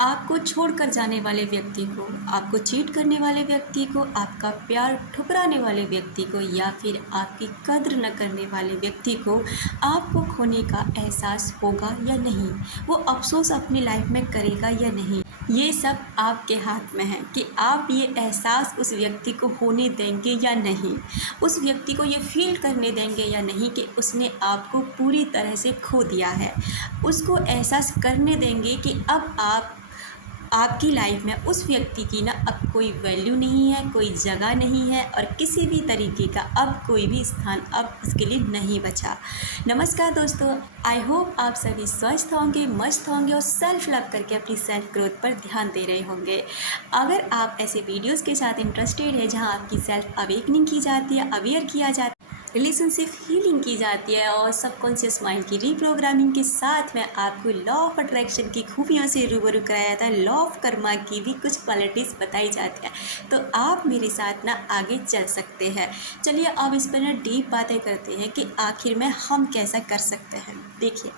आपको छोड़कर जाने वाले व्यक्ति को, आपको चीट करने वाले व्यक्ति को, आपका प्यार ठुकराने वाले व्यक्ति को या फिर आपकी कद्र न करने वाले व्यक्ति को आपको खोने का एहसास होगा या नहीं, वो अफ़सोस अपनी लाइफ में करेगा या नहीं, ये सब आपके हाथ में है कि आप ये एहसास उस व्यक्ति को होने देंगे या नहीं, उस व्यक्ति को ये फ़ील करने देंगे या नहीं कि उसने आपको पूरी तरह से खो दिया है। उसको एहसास करने देंगे कि अब आपकी लाइफ में उस व्यक्ति की ना अब कोई वैल्यू नहीं है, कोई जगह नहीं है और किसी भी तरीके का अब कोई भी स्थान अब उसके लिए नहीं बचा। नमस्कार दोस्तों, आई होप आप सभी स्वस्थ होंगे, मस्त होंगे और सेल्फ लव करके अपनी सेल्फ ग्रोथ पर ध्यान दे रहे होंगे। अगर आप ऐसे वीडियोस के साथ इंटरेस्टेड है जहां आपकी सेल्फ अवेकनिंग की जाती है, अवेयर किया जाता है, रिलेशनशिप हीलिंग की जाती है और सबकॉन्शियस माइंड की रीप्रोग्रामिंग के साथ में आपको लॉ ऑफ अट्रैक्शन की खूबियों से रूबरू कराया जाता है, लॉ ऑफ कर्मा की भी कुछ क्वालिटीज़ बताई जाती है, तो आप मेरे साथ ना आगे चल सकते हैं। चलिए अब इस पर ना डीप बातें करते हैं कि आखिर में हम कैसा कर सकते हैं। देखिए,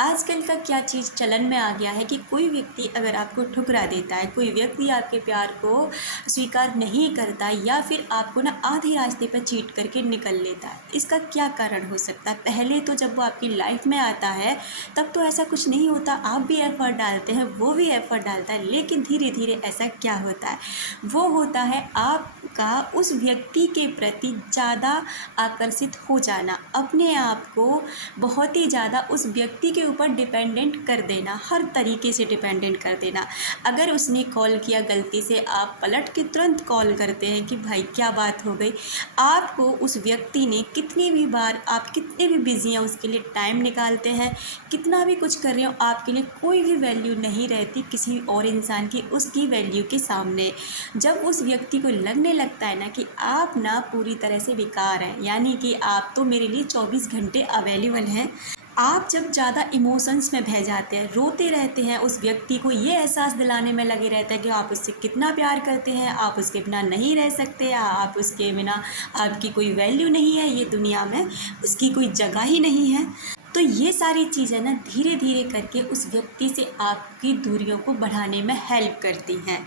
आजकल का क्या चीज़ चलन में आ गया है कि कोई व्यक्ति अगर आपको ठुकरा देता है, कोई व्यक्ति आपके प्यार को स्वीकार नहीं करता या फिर आपको ना आधे रास्ते पर चीट करके निकल लेता है, इसका क्या कारण हो सकता है? पहले तो जब वो आपकी लाइफ में आता है तब तो ऐसा कुछ नहीं होता, आप भी एफर्ट डालते हैं, वो भी एफर्ट डालता है, लेकिन धीरे धीरे ऐसा क्या होता है, वो होता है आपका उस व्यक्ति के प्रति ज़्यादा आकर्षित हो जाना, अपने आप को बहुत ही ज़्यादा उस व्यक्ति के ऊपर डिपेंडेंट कर देना, हर तरीके से डिपेंडेंट कर देना। अगर उसने कॉल किया गलती से, आप पलट के तुरंत कॉल करते हैं कि भाई क्या बात हो गई। आपको उस व्यक्ति ने कितनी भी बार, आप कितने भी बिजी हैं उसके लिए टाइम निकालते हैं, कितना भी कुछ कर रहे हो, आपके लिए कोई भी वैल्यू नहीं रहती किसी और इंसान की उसकी वैल्यू के सामने। जब उस व्यक्ति को लगने लगता है ना कि आप ना पूरी तरह से बेकार हैं, यानी कि आप तो मेरे लिए 24 घंटे अवेलेबल हैं, आप जब ज़्यादा इमोशंस में बह जाते हैं, रोते रहते हैं, उस व्यक्ति को ये एहसास दिलाने में लगे रहते हैं कि आप उससे कितना प्यार करते हैं, आप उसके बिना नहीं रह सकते, आप उसके बिना, आपकी कोई वैल्यू नहीं है, ये दुनिया में उसकी कोई जगह ही नहीं है, तो ये सारी चीज़ें ना धीरे धीरे करके उस व्यक्ति से आपकी दूरियों को बढ़ाने में हेल्प करती हैं।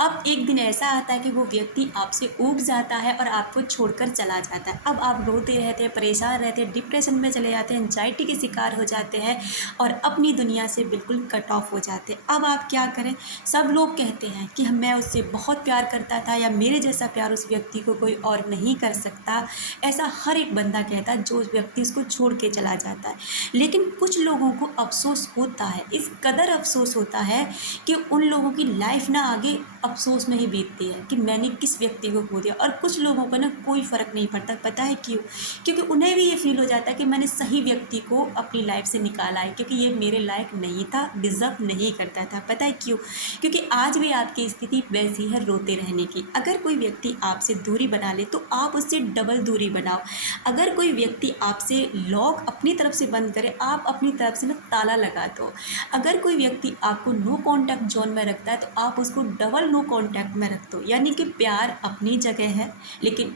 अब एक दिन ऐसा आता है कि वो व्यक्ति आपसे ऊब जाता है और आपको छोड़कर चला जाता है। अब आप रोते रहते हैं, परेशान रहते हैं, डिप्रेशन में चले जाते हैं, एंजाइटी के शिकार हो जाते हैं और अपनी दुनिया से बिल्कुल कट ऑफ हो जाते हैं। अब आप क्या करें? सब लोग कहते हैं कि मैं उससे बहुत प्यार करता था या मेरे जैसा प्यार उस व्यक्ति को कोई और नहीं कर सकता, ऐसा हर एक बंदा कहता है जो उस व्यक्ति उसको छोड़ के चला जाता है। लेकिन कुछ लोगों को अफसोस होता है, इस कदर अफसोस होता है कि उन लोगों की लाइफ ना आगे अफसोस में ही बीतती है कि मैंने किस व्यक्ति को खो दिया। और कुछ लोगों को ना कोई फ़र्क नहीं पड़ता, पता है क्यों? क्योंकि उन्हें भी ये फील हो जाता है कि मैंने सही व्यक्ति को अपनी लाइफ से निकाला है, क्योंकि ये मेरे लायक नहीं था, डिज़र्व नहीं करता था। पता है क्यों? क्योंकि आज भी आपकी स्थिति वैसी है रोते रहने की। अगर कोई व्यक्ति आपसे दूरी बना ले तो आप उससे डबल दूरी बनाओ। अगर कोई व्यक्ति आपसे लॉक अपनी तरफ से बंद करे, आप अपनी तरफ से ना ताला लगा दो। अगर कोई व्यक्ति आपको नो कांटेक्ट जोन में रखता है तो आप उसको डबल नो कांटेक्ट में रख दो। यानी कि प्यार अपनी जगह है, लेकिन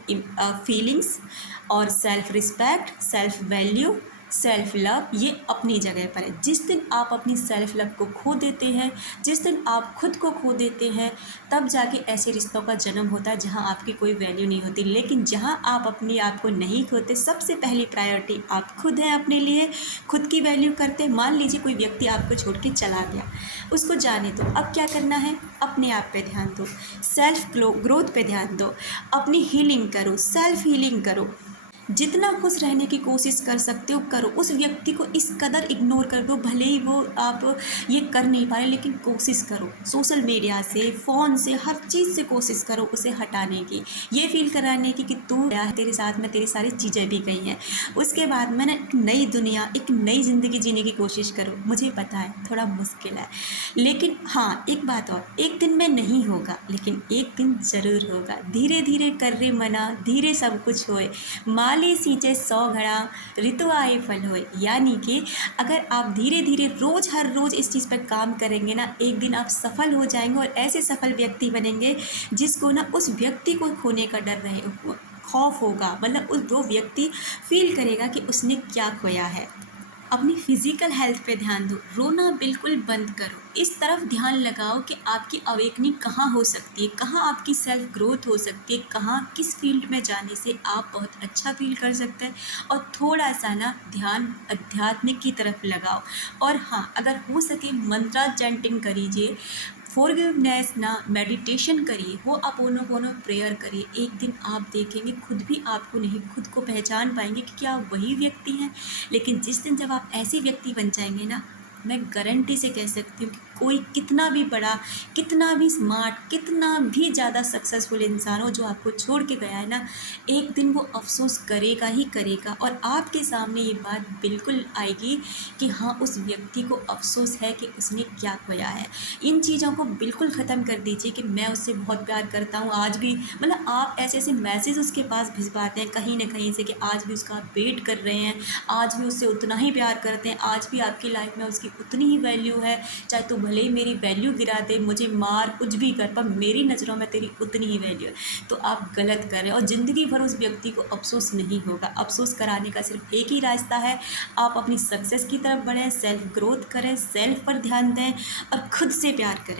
फीलिंग्स और self respect, self value, self love ये अपनी जगह पर है। जिस दिन आप अपनी सेल्फ लव को खो देते हैं, जिस दिन आप खुद को खो देते हैं, तब जाके ऐसे रिश्तों का जन्म होता है जहां आपकी कोई वैल्यू नहीं होती। लेकिन जहां आप अपने आप को नहीं खोते, सबसे पहली प्रायोरिटी आप खुद हैं, अपने लिए खुद की वैल्यू करते हैं। मान लीजिए कोई व्यक्ति आपको छोड़ के चला गया, उसको जाने दो। अब क्या करना है? अपने आप पे ध्यान दो, सेल्फ ग्रोथ पे ध्यान दो, अपनी हीलिंग करो, सेल्फ हीलिंग करो। जितना खुश रहने की कोशिश कर सकते हो करो। उस व्यक्ति को इस कदर इग्नोर कर दो, भले ही वो आप ये कर नहीं पा रहे, लेकिन कोशिश करो। सोशल मीडिया से, फ़ोन से, हर चीज़ से कोशिश करो उसे हटाने की, ये फील कराने की कि तू तेरे साथ में तेरी सारी चीज़ें भी गई हैं। उसके बाद में ना एक नई दुनिया, एक नई ज़िंदगी जीने की कोशिश करो। मुझे पता है थोड़ा मुश्किल है, लेकिन हाँ एक बात और, एक दिन में नहीं होगा लेकिन एक दिन ज़रूर होगा। धीरे धीरे कर रे मना, धीरे सब कुछ होए, माली सींचे 100 घड़ा, ऋतु आए फल होए। यानी कि अगर आप धीरे धीरे रोज़, हर रोज़ इस चीज़ पर काम करेंगे ना, एक दिन आप सफल हो जाएंगे और ऐसे सफल व्यक्ति बनेंगे जिसको ना उस व्यक्ति को खोने का डर रहे, खौफ होगा। मतलब उस वो व्यक्ति फील करेगा कि उसने क्या खोया है। अपनी फ़िज़िकल हेल्थ पे ध्यान दो, रोना बिल्कुल बंद करो। इस तरफ ध्यान लगाओ कि आपकी अवेकनिंग कहाँ हो सकती है, कहाँ आपकी सेल्फ ग्रोथ हो सकती है, कहाँ किस फ़ील्ड में जाने से आप बहुत अच्छा फ़ील कर सकते हैं, और थोड़ा-सा ना ध्यान आध्यात्मिक की तरफ लगाओ। और हाँ, अगर हो सके मंत्रा चैंटिंग करीजिए, फ़ॉरगिवनेस ना मेडिटेशन करिए, वो अपोनोपोनो प्रेयर करिए। एक दिन आप देखेंगे खुद भी आपको नहीं खुद को पहचान पाएँगे कि क्या आप वही व्यक्ति हैं। लेकिन जिस दिन जब आप ऐसे व्यक्ति बन जाएँगे ना, मैं गारंटी से कह सकती हूँ कि कोई कितना भी बड़ा, कितना भी स्मार्ट, कितना भी ज़्यादा सक्सेसफुल इंसान हो जो आपको छोड़ के गया है ना, एक दिन वो अफ़सोस करेगा ही करेगा, और आपके सामने ये बात बिल्कुल आएगी कि हाँ, उस व्यक्ति को अफ़सोस है कि उसने क्या खोया है। इन चीज़ों को बिल्कुल ख़त्म कर दीजिए कि मैं उससे बहुत प्यार करता हूँ आज भी, मतलब आप ऐसे-ऐसे मैसेज उसके पास भिजवाते हैं कहीं न कहीं से कि आज भी उसका आप वेट कर रहे हैं, आज भी उससे उतना ही प्यार करते हैं, आज भी आपकी लाइफ़ में उसकी उतनी ही वैल्यू है, चाहे तू भले ही मेरी वैल्यू गिरा दे, मुझे मार, कुछ भी कर, पर मेरी नज़रों में तेरी उतनी ही वैल्यू है। तो आप गलत कर रहे हैं, और ज़िंदगी भर उस व्यक्ति को अफ़सोस नहीं होगा। अफ़सोस कराने का सिर्फ़ एक ही रास्ता है, आप अपनी सक्सेस की तरफ बढ़ें, सेल्फ ग्रोथ करें, सेल्फ पर ध्यान दें और खुद से प्यार करें।